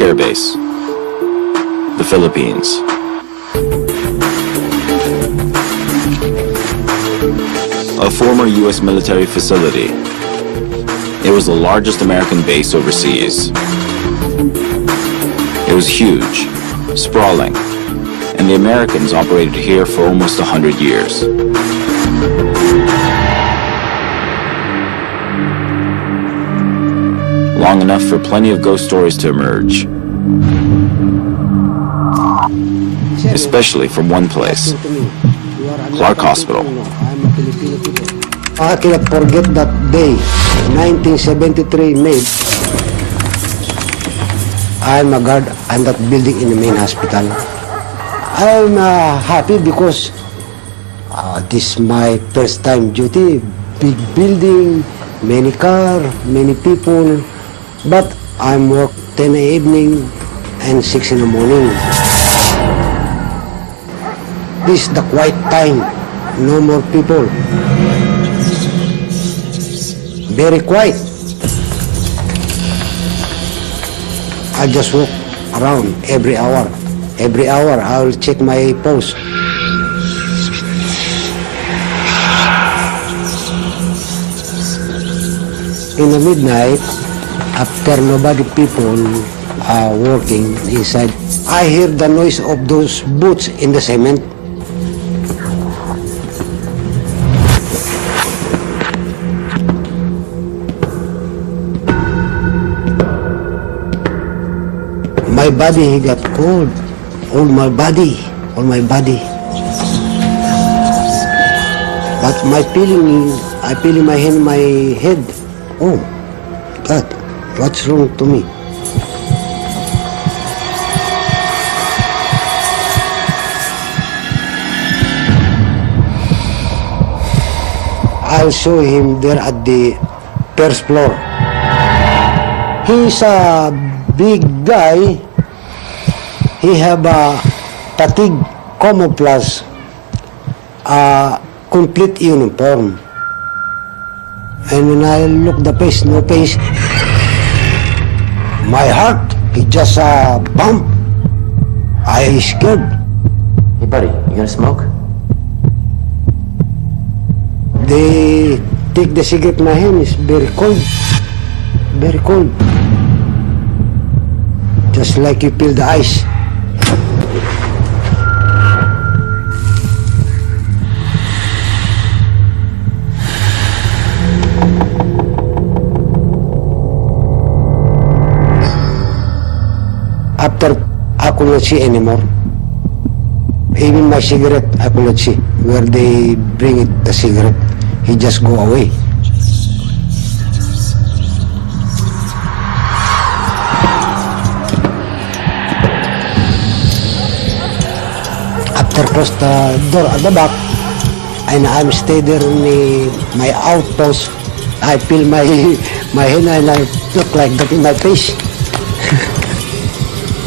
Clark Air Base, the Philippines. A former U.S. military facility. It was the largest American base overseas. It was huge, sprawling, and the Americans operated here for almost 100 years. Long enough for plenty of ghost stories to emerge. Especially from one place, Clark Hospital. I cannot forget that day, 1973 May. I'm a guard in that building in the main hospital. I'm happy because this is my first time duty. Big building, many car, many people. But I'm work 10 in the evening and 6 in the morning. This is the quiet time. No more people. Very quiet. I just walk around every hour. Every hour I will check my pulse. In the midnight, after nobody people are working inside, I hear the noise of those boots in the cement. My body got cold. All my body. But my feeling, I feeling my hand, my head. Oh, God, what's wrong to me? I'll show him there at the first floor. He's a big guy. He have a fatigue camouflage, complete uniform. And when I look the face, no face, my heart, it just bump. I scared. Hey buddy, you gonna smoke? They take the cigarette in my hand, it's very cold. Very cold. Just like you peel the ice. After, I could not see anymore. Even my cigarette, I could not see. Where they bring it, the cigarette, he just go away. After close the door at the back, and I'm stay there in my outpost, I feel my hand and I look like that in my face.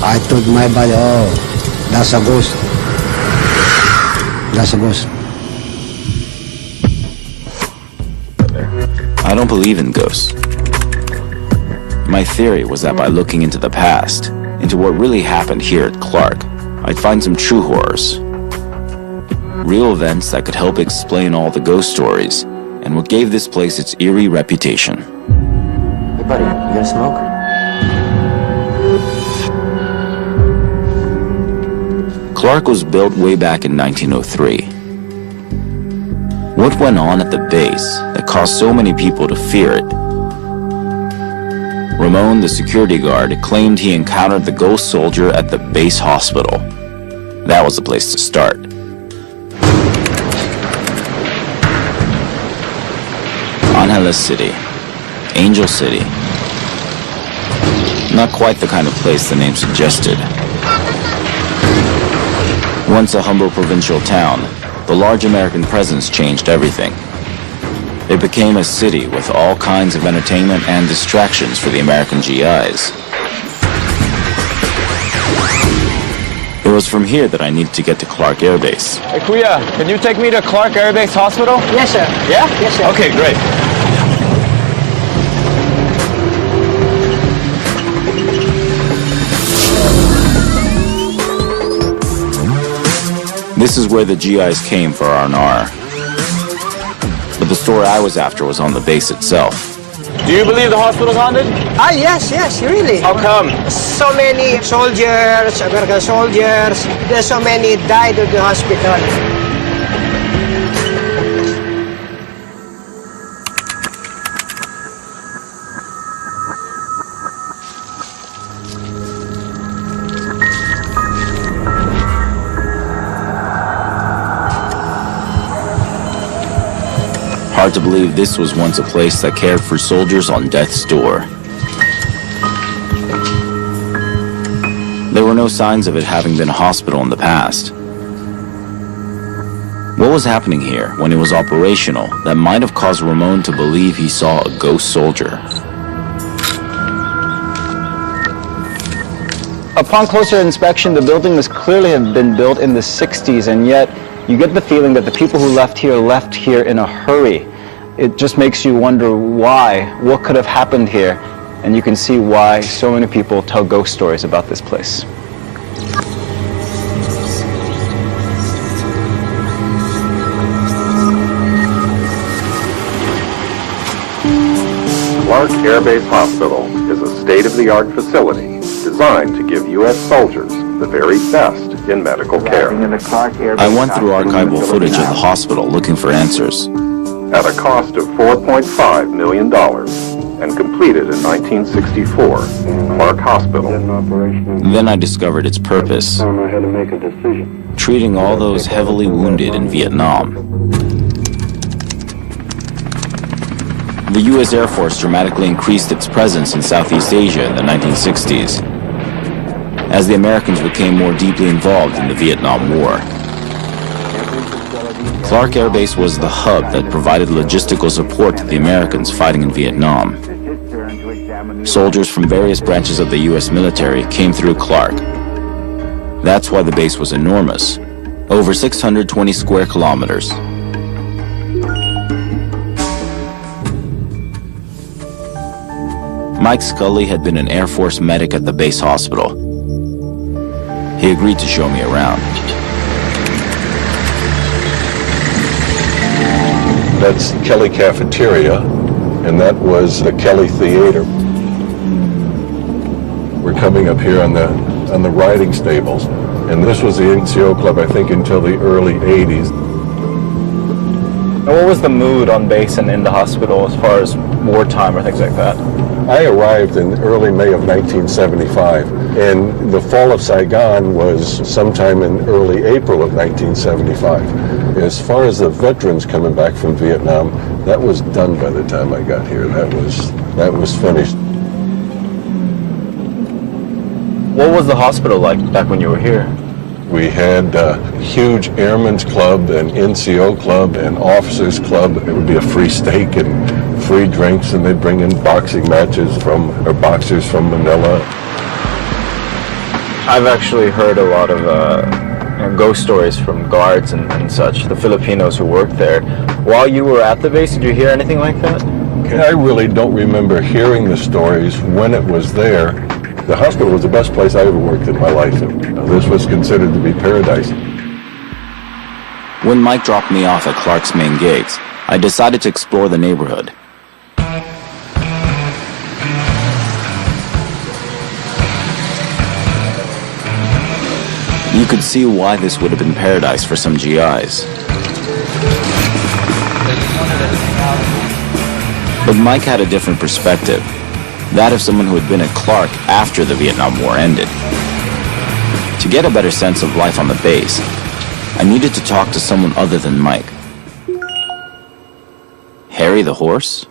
I told my body, oh, that's a ghost. That's a ghost. I don't believe in ghosts. My theory was that by looking into the past, into what really happened here at Clark, I'd find some true horrors. Real events that could help explain all the ghost stories and what gave this place its eerie reputation. Hey buddy, you gonna smoke? Clark was built way back in 1903. What went on at the base that caused so many people to fear it? Ramon, the security guard, claimed he encountered the ghost soldier at the base hospital. That was the place to start. Angeles City, Angel City. Not quite the kind of place the name suggested. Once a humble provincial town, the large American presence changed everything. It became a city with all kinds of entertainment and distractions for the American GIs. It was from here that I needed to get to Clark Air Base. Hey, Kuya, can you take me to Clark Air Base Hospital? Yes, sir. Yeah? Yes, sir. Okay, great. This is where the GIs came for R&R. But the story I was after was on the base itself. Do you believe the hospital's haunted? Yes, really. How come? So many soldiers, American soldiers, there's so many died at the hospital. Hard to believe this was once a place that cared for soldiers on death's door. There were no signs of it having been a hospital in the past. What was happening here when it was operational that might have caused Ramon to believe he saw a ghost soldier? Upon closer inspection, the building must clearly have been built in the 60s, and yet you get the feeling that the people who left here in a hurry. It just makes you wonder why, what could have happened here, and you can see why so many people tell ghost stories about this place. Clark Air Base Hospital is a state-of-the-art facility designed to give U.S. soldiers the very best in medical care. I went through archival footage of the hospital looking for answers. At a cost of $4.5 million and completed in 1964, Clark Hospital. Then I discovered its purpose, treating all those heavily wounded in Vietnam. The U.S. Air Force dramatically increased its presence in Southeast Asia in the 1960s, as the Americans became more deeply involved in the Vietnam War. Clark Air Base was the hub that provided logistical support to the Americans fighting in Vietnam. Soldiers from various branches of the U.S. military came through Clark. That's why the base was enormous, over 620 square kilometers. Mike Scully had been an Air Force medic at the base hospital. He agreed to show me around. That's Kelly Cafeteria, and that was the Kelly Theater. We're coming up here on the riding stables, and this was the NCO club, I think, until the early 80s. What was the mood on base and in the hospital as far as wartime or things like that? I arrived in early May of 1975, and the fall of Saigon was sometime in early April of 1975. As far as the veterans coming back from Vietnam, that was done by the time I got here. That was finished. What was the hospital like back when you were here? We had a huge airmen's club and NCO club and officers club. It would be a free steak and free drinks, and they'd bring in boxing matches boxers from Manila. I've actually heard a lot of ghost stories from guards and such, the Filipinos who worked there. While you were at the base, did you hear anything like that? I really don't remember hearing the stories when it was there. The hospital was the best place I ever worked in my life. This was considered to be paradise. When Mike dropped me off at Clark's main gates, I decided to explore the neighborhood. You could see why this would have been paradise for some GIs. But Mike had a different perspective. That of someone who had been at Clark after the Vietnam War ended. To get a better sense of life on the base, I needed to talk to someone other than Mike. Harry the horse?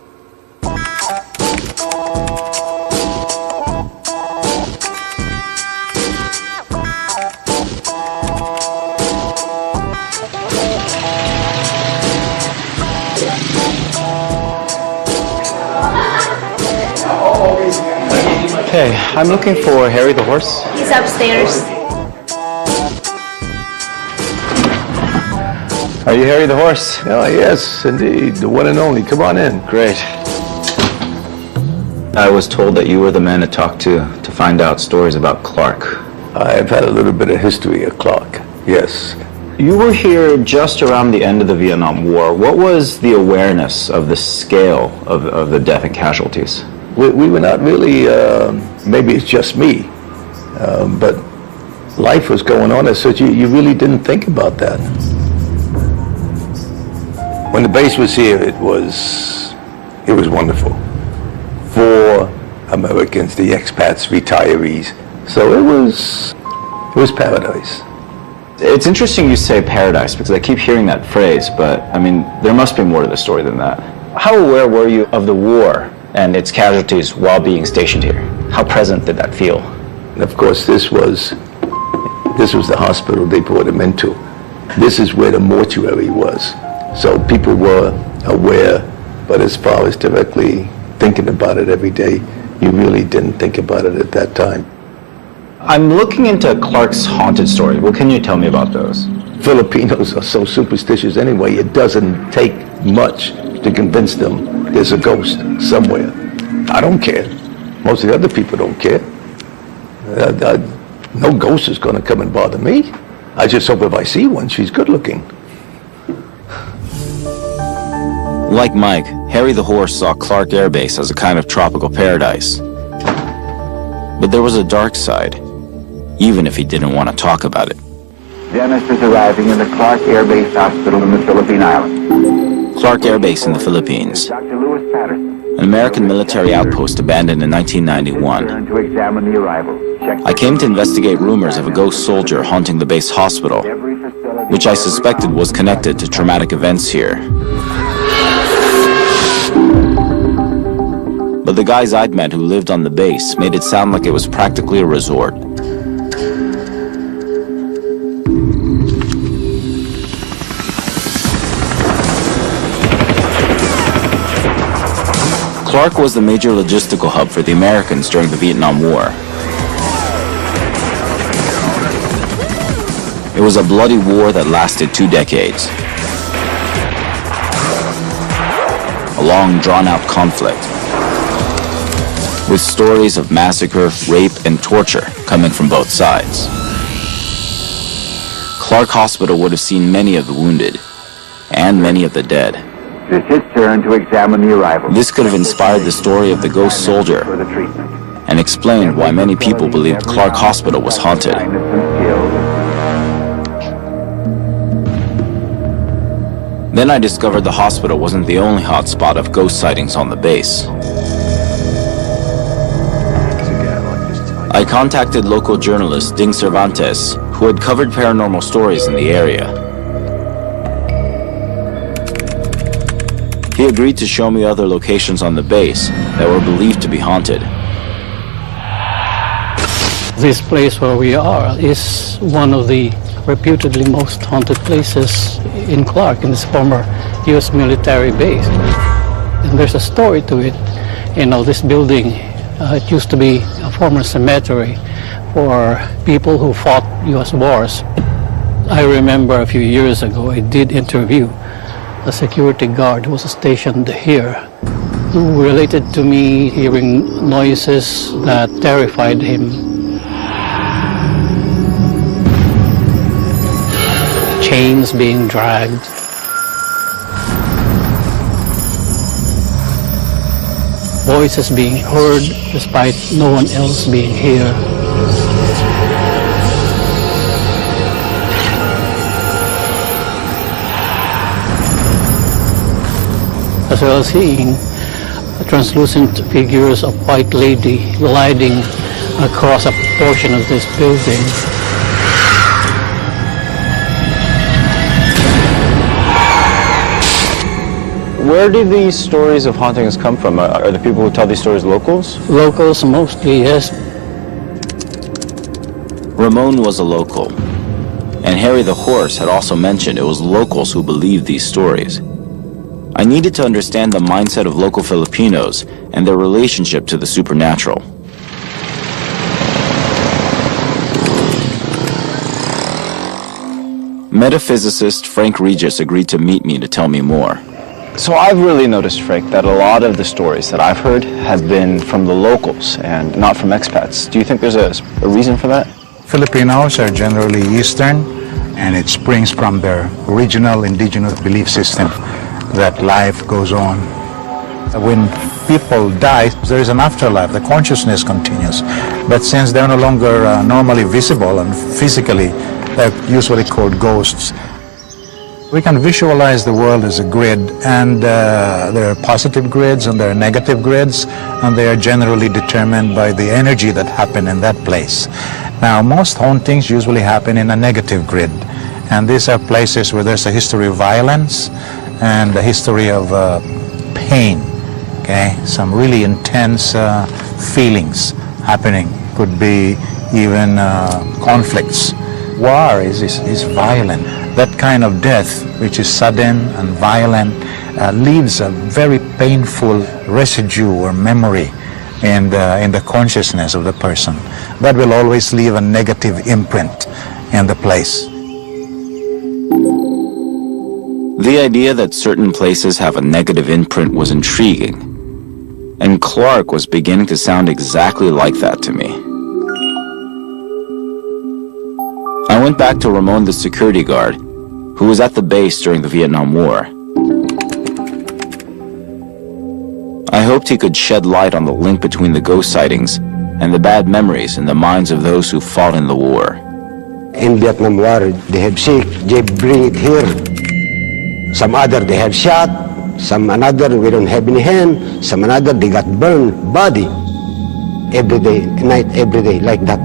Hey, I'm looking for Harry the horse. He's upstairs. Are you Harry the horse? Oh, yes, indeed. The one and only. Come on in. Great. I was told that you were the man to talk to find out stories about Clark. I've had a little bit of history at Clark, yes. You were here just around the end of the Vietnam War. What was the awareness of the scale of the death and casualties? We were not really, maybe it's just me, but life was going on as such, you really didn't think about that. When the base was here, it was wonderful. For Americans, the expats, retirees. So it was paradise. It's interesting you say paradise because I keep hearing that phrase, but I mean, there must be more to the story than that. How aware were you of the war and its casualties while being stationed here? How present did that feel? And of course, this was the hospital they brought him into. This is where the mortuary was. So people were aware, but as far as directly thinking about it every day, you really didn't think about it at that time. I'm looking into Clark's haunted stories. What can you tell me about those? Filipinos are so superstitious anyway, it doesn't take much to convince them there's a ghost somewhere. I don't care. Most of the other people don't care. No ghost is going to come and bother me. I just hope if I see one, she's good looking. Like Mike, Harry the Horse saw Clark Air Base as a kind of tropical paradise. But there was a dark side, even if he didn't want to talk about it. Dennis is arriving in the Clark Air Base Hospital in the Philippine Islands. Clark Air Base in the Philippines, Dr. Lewis Patterson. an American military outpost abandoned in 1991. To examine the arrival. I came to investigate rumors of a ghost soldier haunting the base hospital, which I suspected was connected to traumatic events here. But the guys I'd met who lived on the base made it sound like it was practically a resort. Clark was the major logistical hub for the Americans during the Vietnam War. It was a bloody war that lasted 2 decades. A long, drawn-out conflict, with stories of massacre, rape, and torture coming from both sides. Clark Hospital would have seen many of the wounded, and many of the dead. It's his turn to examine the arrival. This could have inspired the story of the ghost soldier, For the treatment. and explained why many people believed Clark Hospital was haunted. Then I discovered the hospital wasn't the only hotspot of ghost sightings on the base. I contacted local journalist Ding Cervantes, who had covered paranormal stories in the area. He agreed to show me other locations on the base that were believed to be haunted. This place where we are is one of the reputedly most haunted places in Clark, in this former U.S. military base. And there's a story to it. You know, this building, it used to be a former cemetery for people who fought U.S. wars. I remember a few years ago, I did interview a security guard who was stationed here, who related to me hearing noises that terrified him. Chains being dragged. Voices being heard despite no one else being here. As well as seeing translucent figures of white lady gliding across a portion of this building. Where do these stories of hauntings come from? Are the people who tell these stories locals? Locals mostly, yes. Ramon was a local, and Harry the Horse had also mentioned it was locals who believed these stories. I needed to understand the mindset of local Filipinos and their relationship to the supernatural. Metaphysicist Frank Regis agreed to meet me to tell me more. So I've really noticed, Frank, that a lot of the stories that I've heard have been from the locals and not from expats. Do you think there's a reason for that? Filipinos are generally Eastern, and it springs from their original indigenous belief system that life goes on. When people die, there is an afterlife. The consciousness continues. But since they're no longer normally visible and physically, they're usually called ghosts. We can visualize the world as a grid, and there are positive grids and there are negative grids, and they are generally determined by the energy that happened in that place. Now, most hauntings usually happen in a negative grid, and these are places where there's a history of violence and a history of pain, okay? Some really intense feelings happening. Could be even conflicts. War is violent. That kind of death, which is sudden and violent, leaves a very painful residue or memory in the consciousness of the person. That will always leave a negative imprint in the place. The idea that certain places have a negative imprint was intriguing, and Clark was beginning to sound exactly like that to me. I went back to Ramon, the security guard, who was at the base during the Vietnam War. I hoped he could shed light on the link between the ghost sightings and the bad memories in the minds of those who fought in the war. In Vietnam War, they have sick, they bring it here. Some other they have shot, some another we don't have any hand, some another they got burned, body. Every day, night, every day, like that.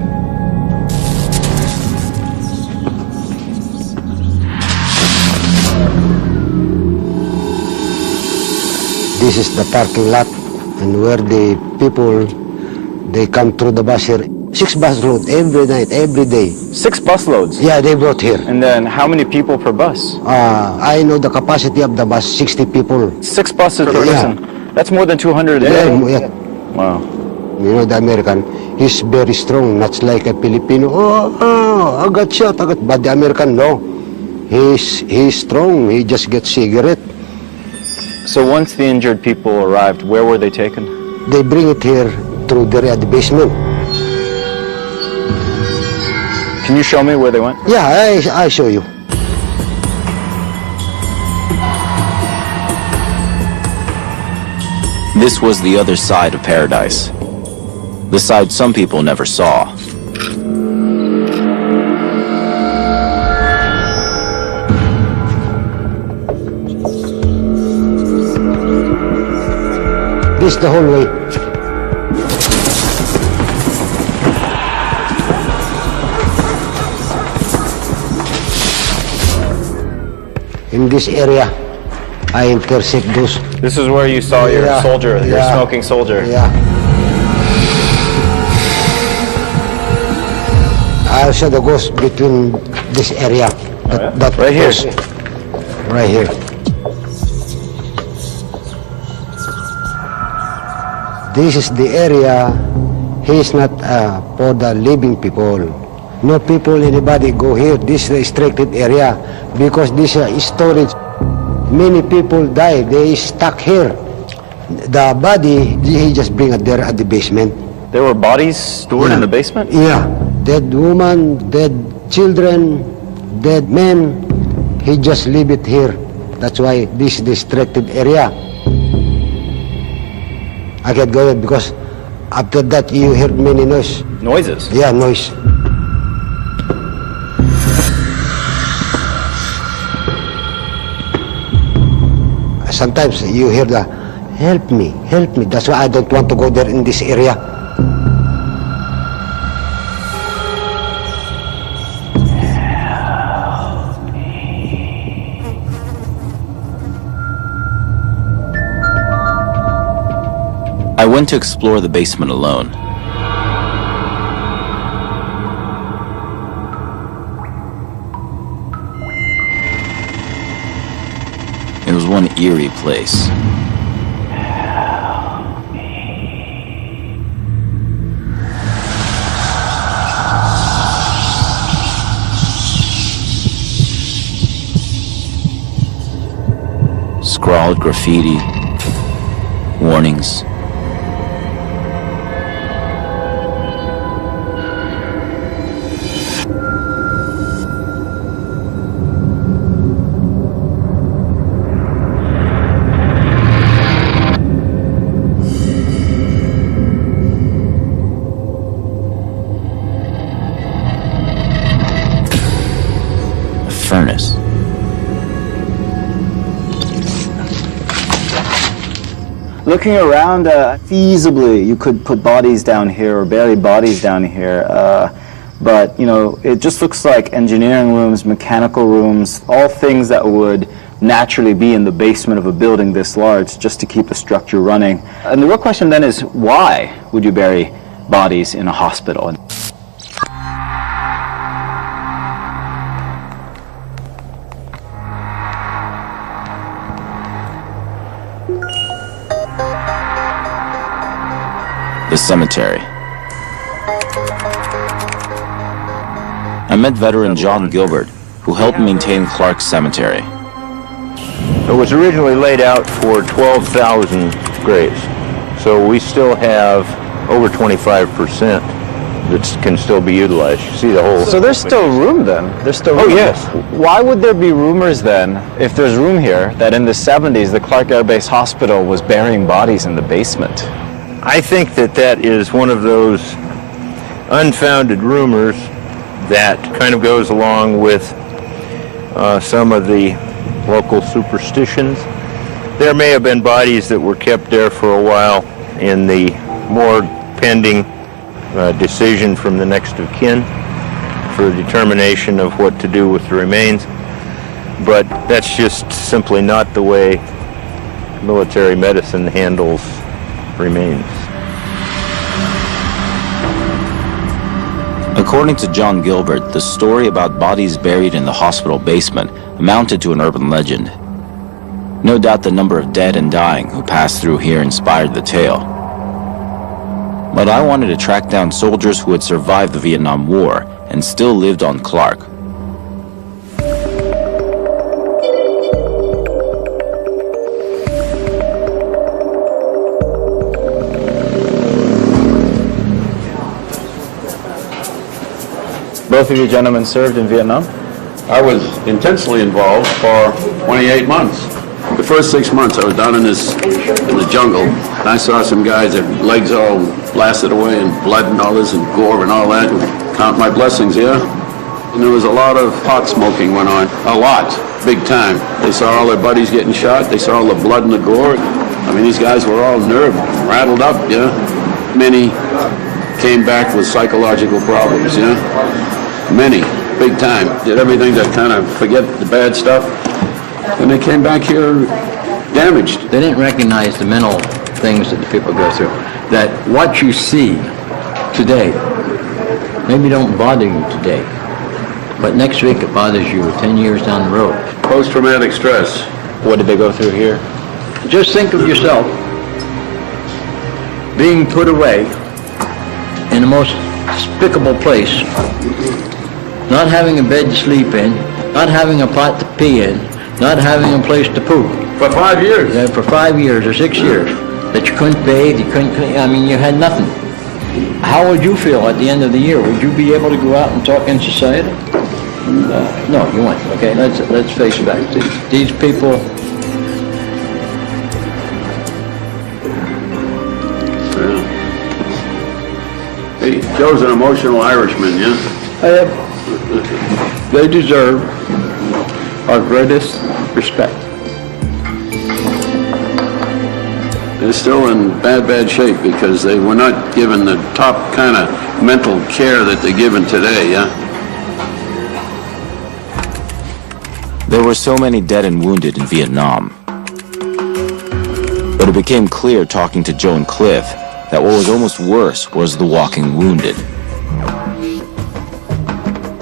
This is the parking lot, and where the people, they come through the bus here. 6 bus road every night, every day. 6 bus loads? Yeah, they brought here. And then how many people per bus? I know the capacity of the bus, 60 people. 6 buses per person? That's more than 200 a day? Yeah. Wow. You know, the American, he's very strong, not like a Filipino. I got shot, But the American, no. He's strong, he just gets cigarette. So once the injured people arrived, where were they taken? They bring it here through the basement. Can you show me where they went? Yeah, I show you. This was the other side of paradise. The side some people never saw. This is the hallway. In this area, I intercept those. This is where you saw your soldier, your smoking soldier. Yeah. I saw the ghost between this area. That right here. Right here. This is the area. He's not for the living people. No people, anybody go here. This is a restricted area because this is storage. Many people die. They stuck here. The body, he just bring it there at the basement. There were bodies stored in the basement? Yeah. Dead woman, dead children, dead men. He just leave it here. That's why this is the restricted area. I can't go there because after that you hear many noise. Noises? Yeah, noise. Sometimes you hear the, help me, help me. That's why I don't want to go there in this area. I went to explore the basement alone. It was one eerie place. Scrawled graffiti, warnings. furnace. Looking around, feasibly, you could put bodies down here or bury bodies down here. But, you know, it just looks like engineering rooms, mechanical rooms, all things that would naturally be in the basement of a building this large just to keep the structure running. And the real question then is, why would you bury bodies in a hospital? The cemetery. I met veteran John Gilbert, who helped maintain Clark's cemetery. It was originally laid out for 12,000 graves, so we still have over 25% that can still be utilized. You see the whole... So there's still room then? There's still room. Oh, yes. Why would there be rumors then, if there's room here, that in the 70s the Clark Air Base Hospital was burying bodies in the basement? I think that that is one of those unfounded rumors that kind of goes along with some of the local superstitions. There may have been bodies that were kept there for a while in the morgue pending decision from the next of kin for determination of what to do with the remains. But that's just simply not the way military medicine handles remains. According to John Gilbert, the story about bodies buried in the hospital basement amounted to an urban legend. No doubt the number of dead and dying who passed through here inspired the tale. But I wanted to track down soldiers who had survived the Vietnam War and still lived on Clark. Both of you gentlemen served in Vietnam? I was intensely involved for 28 months. The first 6 months I was down in the jungle, and I saw some guys, their legs all blasted away and blood and all this and gore and all that. And count my blessings, yeah? And there was a lot of pot smoking went on. A lot. Big time. They saw all their buddies getting shot. They saw all the blood and the gore. I mean, these guys were all nerved, rattled up, yeah? Many came back with psychological problems, yeah? Many, big time. Did everything to kind of forget the bad stuff. And they came back here damaged. They didn't recognize the mental things that the people go through. That what you see today maybe don't bother you today, but next week it bothers you 10 years down the road. Post-traumatic stress. What did they go through here? Just think of yourself being put away in the most despicable place, not having a bed to sleep in, not having a pot to pee in, not having a place to poop. For 5 years? Yeah, for 5 years or 6 years. That you couldn't bathe, you couldn't clean, I mean, you had nothing. How would you feel at the end of the year? Would you be able to go out and talk in society? No, you wouldn't. Okay, let's face facts. These people. Hey, Joe's an emotional Irishman, yeah? They deserve our greatest respect. They're still in bad shape because they were not given the top kind of mental care that they're given today, yeah? There were so many dead and wounded in Vietnam. But it became clear talking to Joe and Cliff that what was almost worse was the walking wounded.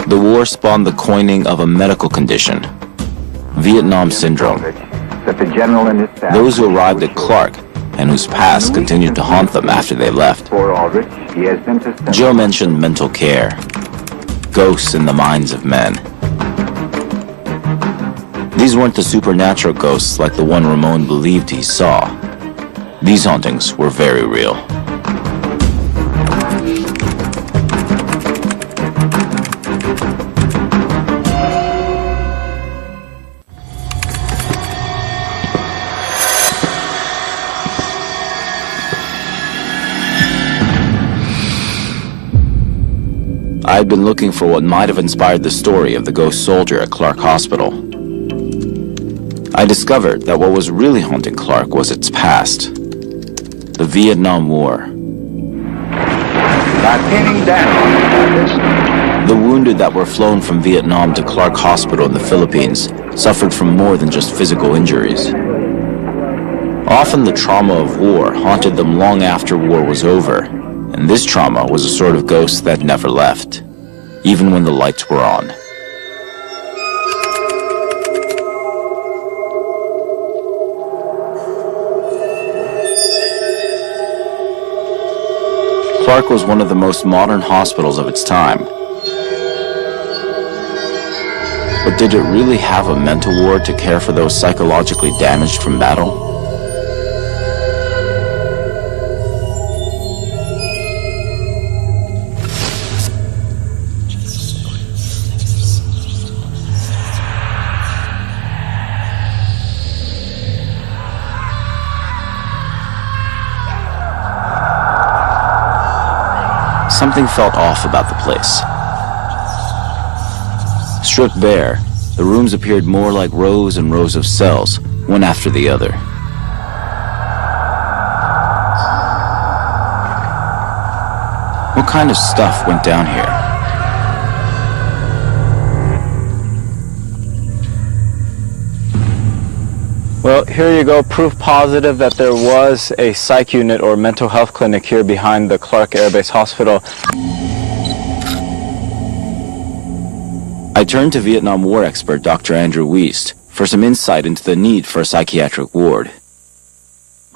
The war spawned the coining of a medical condition, Vietnam Syndrome. Those who arrived at Clark and whose past continued to haunt them after they left. Joe mentioned mental care, ghosts in the minds of men. These weren't the supernatural ghosts like the one Ramon believed he saw. These hauntings were very real. I I had been looking for what might have inspired the story of the ghost soldier at Clark Hospital. I discovered that what was really haunting Clark was its past. The Vietnam War. The wounded that were flown from Vietnam to Clark Hospital in the Philippines suffered from more than just physical injuries. Often the trauma of war haunted them long after war was over, and this trauma was a sort of ghost that never left, even when the lights were on. Clark was one of the most modern hospitals of its time. But did it really have a mental ward to care for those psychologically damaged from battle? Something felt off about the place. Stripped bare, the rooms appeared more like rows and rows of cells, one after the other. What kind of stuff went down here? Well, here you go, proof positive that there was a psych unit or mental health clinic here behind the Clark Air Base Hospital. I turned to Vietnam War expert Dr. Andrew Wiest for some insight into the need for a psychiatric ward.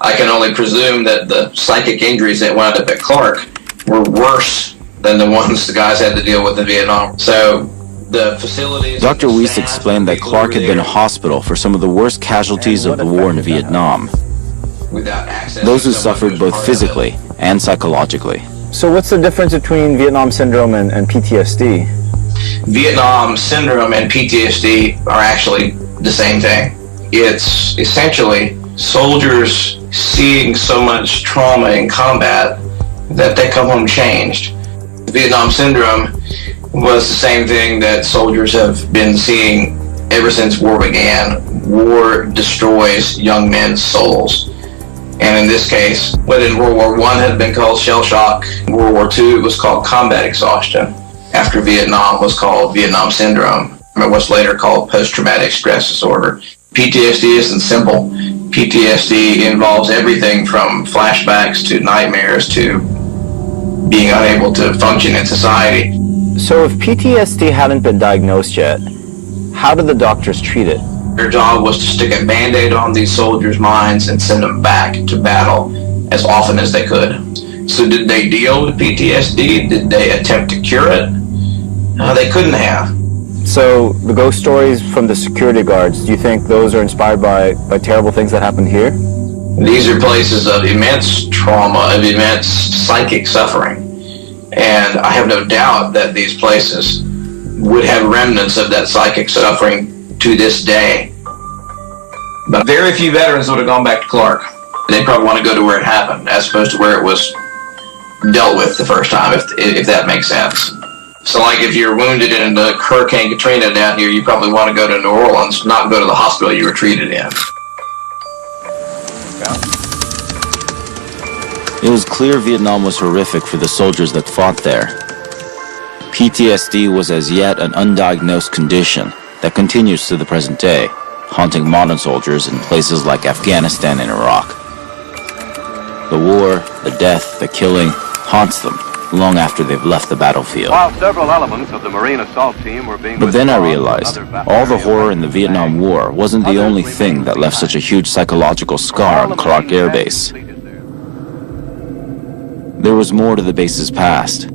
I can only presume that the psychic injuries that wound up at Clark were worse than the ones the guys had to deal with in Vietnam. So the facilities... Dr. Wiest explained that Clark had been a hospital for some of the worst casualties of the war in Vietnam. Those who suffered both physically and psychologically. So what's the difference between Vietnam Syndrome and PTSD? Vietnam Syndrome and PTSD are actually the same thing. It's essentially soldiers seeing so much trauma in combat that they come home changed. Vietnam Syndrome was the same thing that soldiers have been seeing ever since war began. War destroys young men's souls. And in this case, what in World War I had been called shell shock, in World War II it was called combat exhaustion. After Vietnam was called Vietnam Syndrome, and what's later called post-traumatic stress disorder. PTSD isn't simple. PTSD involves everything from flashbacks to nightmares to being unable to function in society. So if PTSD hadn't been diagnosed yet, how did the doctors treat it? Their job was to stick a Band-Aid on these soldiers' minds and send them back to battle as often as they could. So did they deal with PTSD? Did they attempt to cure it? No, they couldn't have. So the ghost stories from the security guards, do you think those are inspired by terrible things that happened here? These are places of immense trauma, of immense psychic suffering. And I have no doubt that these places would have remnants of that psychic suffering to this day. But very few veterans would have gone back to Clark. They'd probably want to go to where it happened, as opposed to where it was dealt with the first time, if that makes sense. So like if you're wounded in the Hurricane Katrina down here, you probably want to go to New Orleans, not go to the hospital you were treated in. It was clear Vietnam was horrific for the soldiers that fought there. PTSD was as yet an undiagnosed condition that continues to the present day, haunting modern soldiers in places like Afghanistan and Iraq. The war, the death, the killing haunts them long after they've left the battlefield. While several elements of the Marine assault team were being But then I realized all the horror in the Vietnam War wasn't the only thing that left such a huge psychological scar on Clark Air Base. There was more to the base's past.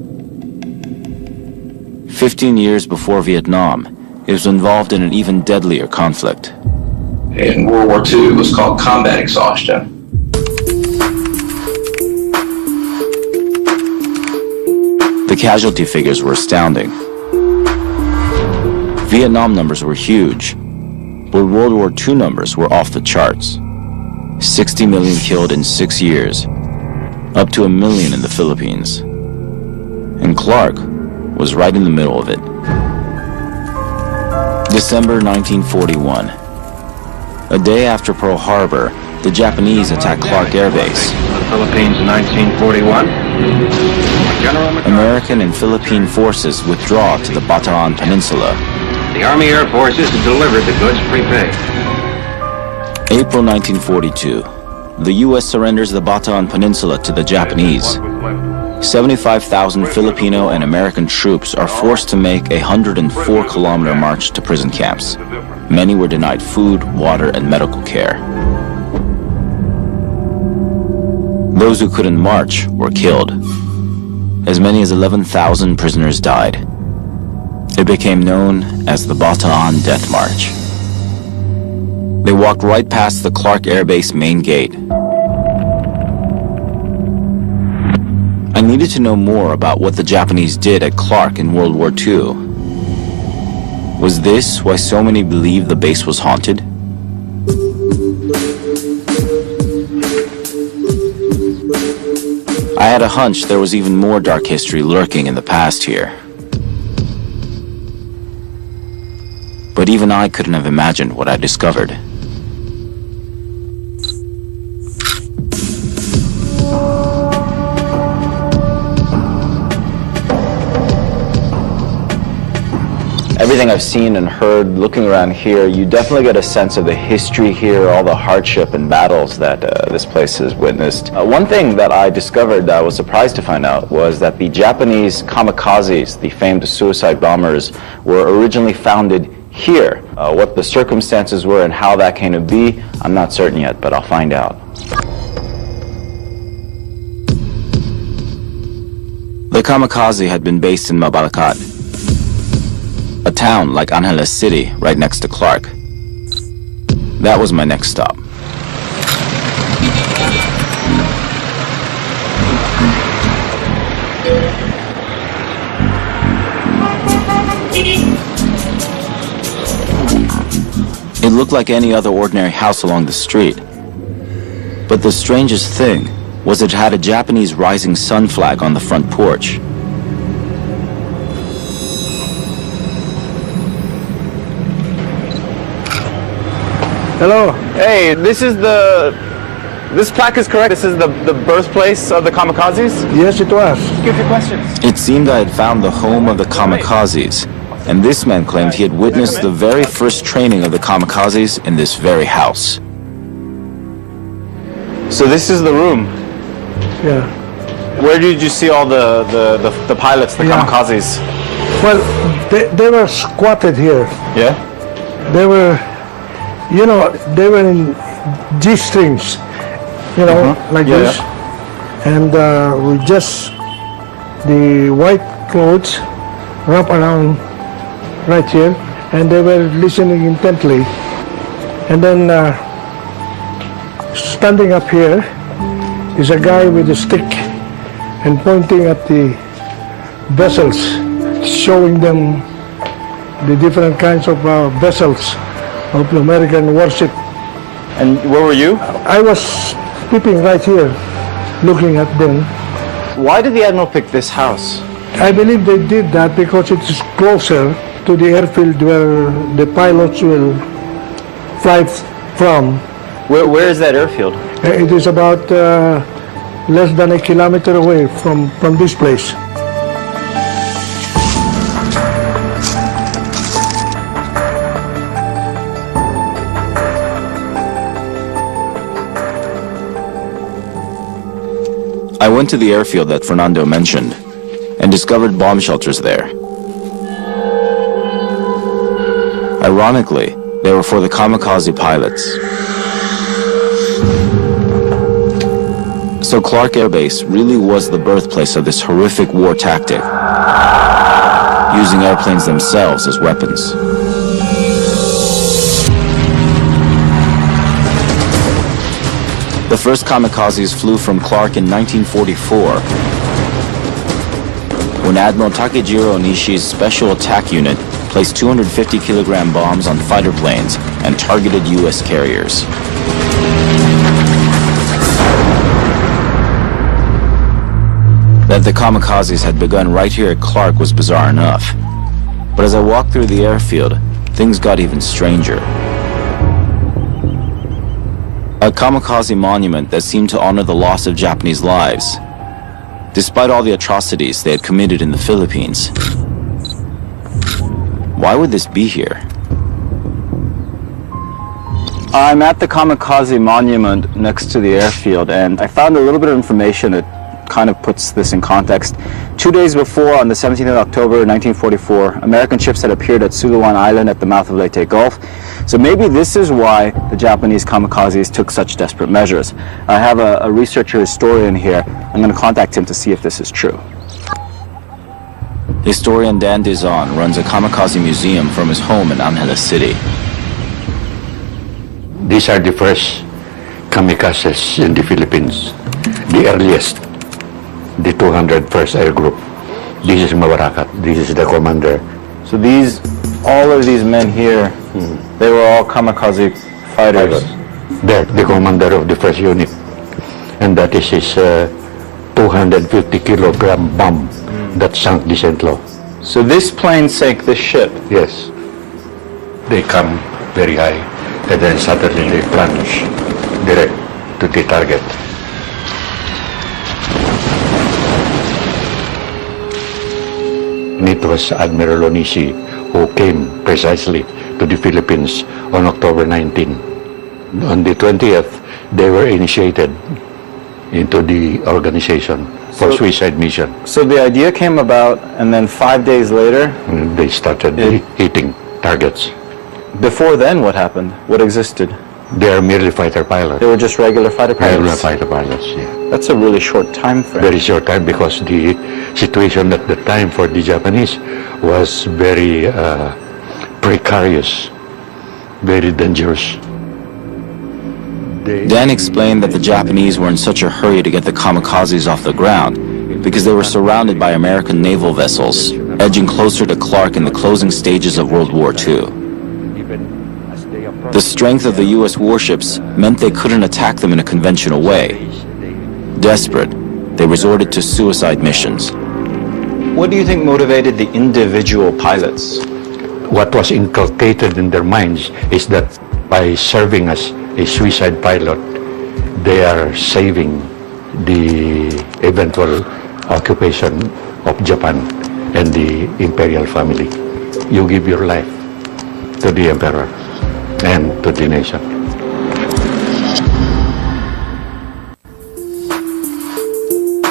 15 years before Vietnam, it was involved in an even deadlier conflict. In World War II, it was called combat exhaustion. The casualty figures were astounding. Vietnam numbers were huge, but World War II numbers were off the charts. 60 million killed in 6 years, up to 1 million in the Philippines. And Clark was right in the middle of it. December 1941. A day after Pearl Harbor, the Japanese attacked Clark Air Base. The Philippines in 1941. American and Philippine forces withdraw to the Bataan Peninsula. The Army Air Forces delivered the goods prepaid. April 1942. The U.S. surrenders the Bataan Peninsula to the Japanese. 75,000 Filipino and American troops are forced to make a 104-kilometer march to prison camps. Many were denied food, water, and medical care. Those who couldn't march were killed. As many as 11,000 prisoners died. It became known as the Bataan Death March. They walked right past the Clark Air Base main gate. I needed to know more about what the Japanese did at Clark in World War II. Was this why so many believed the base was haunted? I had a hunch there was even more dark history lurking in the past here. But even I couldn't have imagined what I discovered. Everything I've seen and heard looking around here, you definitely get a sense of the history here, all the hardship and battles that this place has witnessed. One thing that I discovered that I was surprised to find out was that the Japanese kamikazes, the famed suicide bombers, were originally founded here. What the circumstances were and how that came to be, I'm not certain yet, but I'll find out. The kamikaze had been based in Mabalacat, a town like Angeles City right next to Clark. That was my next stop. It looked like any other ordinary house along the street. But the strangest thing was it had a Japanese rising sun flag on the front porch. Hello. Hey, this plaque is correct. This is the birthplace of the kamikazes? Yes, it was. Give your questions. It seemed I had found the home of the kamikazes, and this man claimed he had witnessed the very first training of the kamikazes in this very house. So this is the room. Yeah. Where did you see all the pilots, the kamikazes? Well, they were squatted here. Yeah? They were, they were in G-strings, like this. Yeah. And with just the white clothes wrapped around right here, and they were listening intently. And then standing up here is a guy with a stick and pointing at the vessels, showing them the different kinds of vessels of the American warship. And where were you? I was sleeping right here, looking at them. Why did the Admiral pick this house? I believe they did that because it is closer to the airfield where the pilots will fly from. Where is that airfield? It is about less than a kilometer away from this place. I went to the airfield that Fernando mentioned and discovered bomb shelters there. Ironically, they were for the kamikaze pilots. So Clark Air Base really was the birthplace of this horrific war tactic, using airplanes themselves as weapons. The first kamikazes flew from Clark in 1944, when Admiral Takejiro Nishi's Special Attack Unit placed 250-kilogram bombs on fighter planes and targeted U.S. carriers. The That the kamikazes had begun right here at Clark was bizarre enough. But as I walked through the airfield, things got even stranger. A kamikaze monument that seemed to honor the loss of Japanese lives, despite all the atrocities they had committed in the Philippines. Why would this be here? I'm at the kamikaze monument next to the airfield, and I found a little bit of information that kind of puts this in context. 2 days before, on the 17th of October 1944, American ships had appeared at Suluan Island at the mouth of Leyte Gulf. So maybe this is why the Japanese kamikazes took such desperate measures. I have a researcher historian here. I'm going to contact him to see if this is true. Historian Dan Dizon runs a kamikaze museum from his home in Angeles City. These are the first kamikazes in the Philippines, the earliest, the 201st Air Group. This is Mawarakat, this is the commander. So all of these men here, they were all kamikaze fighters. There, the commander of the first unit. And that is his 250 kilogram bomb that sank the St. Lo. So this plane sank this ship? Yes. They come very high, and then suddenly they plunge direct to the target. And it was Admiral Onishi who came precisely to the Philippines on October 19. On the 20th, they were initiated into the organization for suicide mission. So the idea came about, and then 5 days later? They started hitting targets. Before then, what happened? What existed? They are merely fighter pilots. They were just regular fighter pilots? Regular fighter pilots, yeah. That's a really short time frame. Very short time, because the situation at the time for the Japanese was very precarious, very dangerous. Dan explained that the Japanese were in such a hurry to get the kamikazes off the ground because they were surrounded by American naval vessels, edging closer to Clark in the closing stages of World War II. The strength of the U.S. warships meant they couldn't attack them in a conventional way. Desperate, they resorted to suicide missions. What do you think motivated the individual pilots? What was inculcated in their minds is that by serving as a suicide pilot, they are saving the eventual occupation of Japan and the imperial family. You give your life to the emperor and to the nation.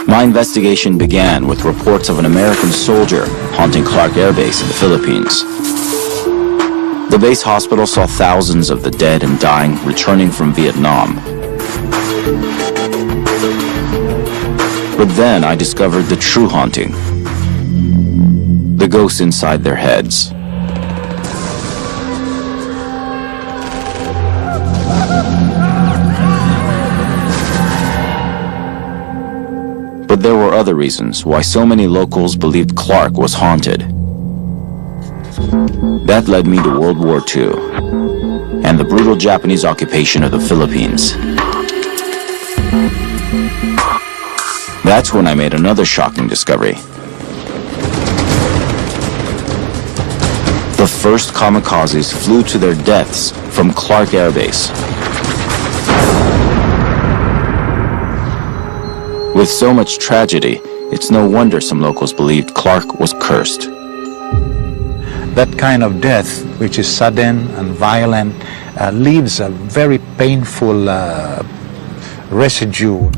My investigation began with reports of an American soldier haunting Clark Air Base in the Philippines. The base hospital saw thousands of the dead and dying returning from Vietnam. But then I discovered the true haunting. The ghosts inside their heads. But there were other reasons why so many locals believed Clark was haunted. That led me to World War II and the brutal Japanese occupation of the Philippines. That's when I made another shocking discovery. The first kamikazes flew to their deaths from Clark Air Base. With so much tragedy, it's no wonder some locals believed Clark was cursed. That kind of death, which is sudden and violent, leaves a very painful residue.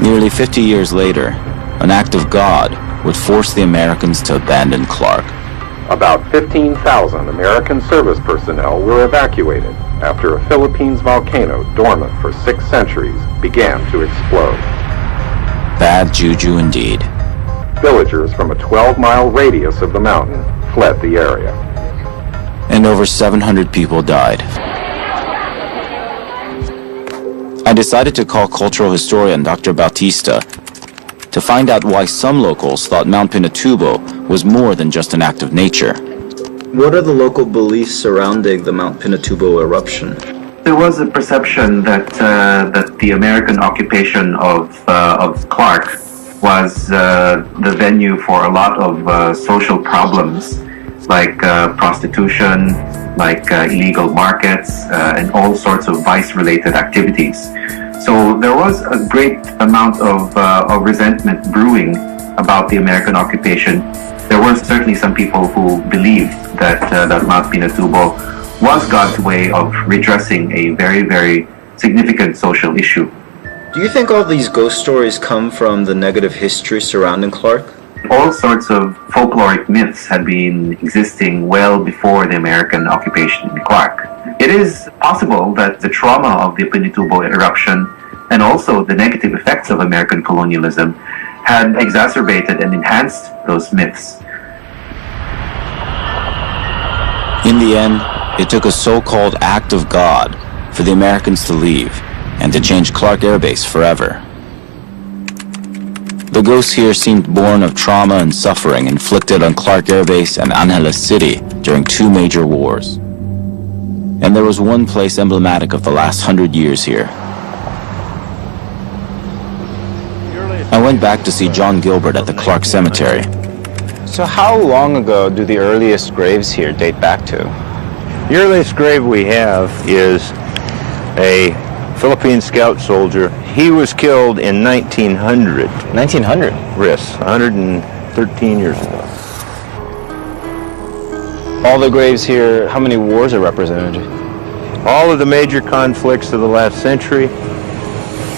Nearly 50 years later, an act of God would force the Americans to abandon Clark. About 15,000 American service personnel were evacuated after a Philippines volcano dormant for 6 centuries began to explode. Bad juju indeed. Villagers from a 12-mile radius of the mountain fled the area. And over 700 people died. I decided to call cultural historian Dr. Bautista to find out why some locals thought Mount Pinatubo was more than just an act of nature. What are the local beliefs surrounding the Mount Pinatubo eruption? There was a perception that the American occupation of Clark was the venue for a lot of social problems, like prostitution, like illegal markets, and all sorts of vice-related activities. So there was a great amount of resentment brewing about the American occupation. There were certainly some people who believed that Mount Pinatubo was God's way of redressing a very, very significant social issue. Do you think all these ghost stories come from the negative history surrounding Clark? All sorts of folkloric myths had been existing well before the American occupation in Clark. It is possible that the trauma of the Pinatubo eruption and also the negative effects of American colonialism had exacerbated and enhanced those myths. In the end, it took a so-called act of God for the Americans to leave and to change Clark Air Base forever. The ghosts here seemed born of trauma and suffering inflicted on Clark Air Base and Angeles City during two major wars. And there was one place emblematic of the last 100 years here. I went back to see John Gilbert at the Clark Cemetery. So how long ago do the earliest graves here date back to? The earliest grave we have is a Philippine scout soldier. He was killed in 1900. 1900? Yes, 113 years ago. All the graves here, how many wars are represented? All of the major conflicts of the last century.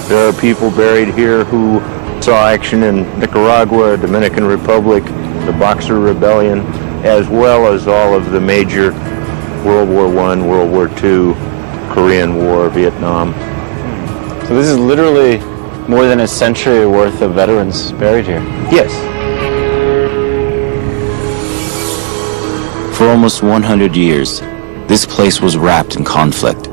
There are people buried here who saw action in Nicaragua, Dominican Republic, the Boxer Rebellion, as well as all of the major World War I, World War II, Korean War, Vietnam. So this is literally more than a century worth of veterans buried here? Yes. For almost 100 years, this place was wrapped in conflict.